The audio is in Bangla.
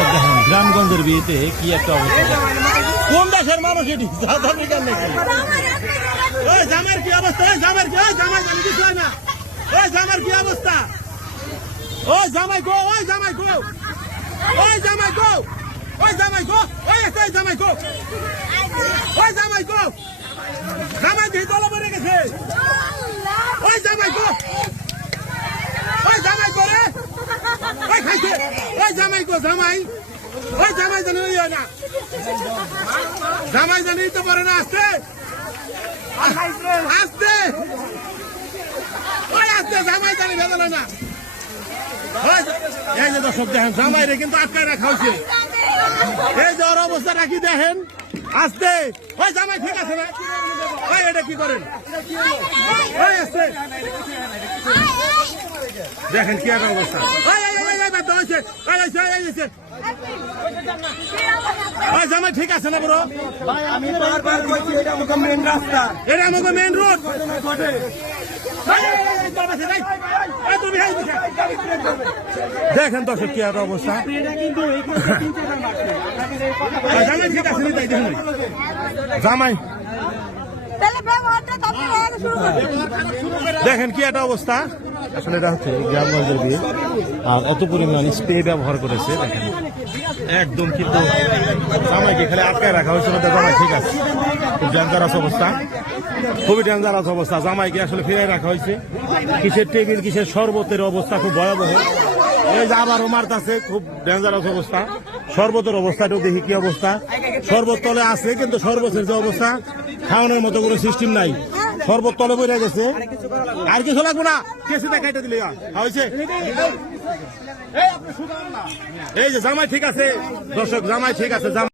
দর্শক দেখেন গ্রামগঞ্জের বিয়েতে কি একটা অবস্থা। কোন দেশের মানুষ এটি সাউথ আফ্রিকার নাকি? ওই জামার কি অবস্থা? ওই জামার কি? ওই জামাই জানি কিছু হয় না। ওই জামার কি অবস্থা? ওই জামাই গো, ওই জামাই গো, ওই জামাই গো, ওই জামাই গো, ওই একটা জামাই গো, ওই জামাই গো, জামাই দিয়ে তলা পড়ে গেছে। ওই জামাই গো, ওই জামাই গো রে, ওই খাইছে, ওই জামাই গো, জামাই, ওই জামাই জানি ওই হয় না, জামাই জানি তো পরে না। আসতে আসতে ওই আসতে, জামাই জানি ভেজাল হয় না। এই যে দর্শক দেখেন জামাইরে কিন্তু আটকায় রাখা হয়েছে। এই যে ওর অবস্থা রাখি দেখেন আসতে। ওই জামাই ঠিক আছে না? ওই এটা কি করেন? ওই আসতে দেখেন কি একটা অবস্থা। ওই জামাই ঠিক আছে না বড়? এটা আমাকে মেন রোড। দেখেন দর্শক কি একটা অবস্থা। জামাই ঠিক আছে না? তাই দেখেন জামাই দেখেন কি একটা অবস্থা। আসলে এটা হচ্ছে গ্রামগঞ্জের বিয়ে আর অত পরিমাণ স্প্রে ব্যবহার করেছে দেখেন একদম। কিন্তু জামাইকে খালি আটকায় রাখা হয়েছিল। জামাই ঠিক আছে, খুব ডেঞ্জারাস অবস্থা, খুবই ডেঞ্জারাস অবস্থা। জামাইকে আসলে ফিরে রাখা হয়েছে। কিসের টেবিল, কিসের শরবতের অবস্থা খুব ভয়াবহ। এই যে আবারও মারতাছে, খুব ডেঞ্জারাস অবস্থা। শরবতের অবস্থাটাও দেখি কি অবস্থা। শরবত তলে আছে কিন্তু শরবতের যে অবস্থা, খাওয়ানোর মতো কোনো সিস্টেম নাই। শরবত তলে বইরা গেছে। আর কিছু লাগবে না, কেসে দেখাইতে দিলে হয়েছে। এই যে জামাই ঠিক আছে দর্শক, জামাই ঠিক আছে।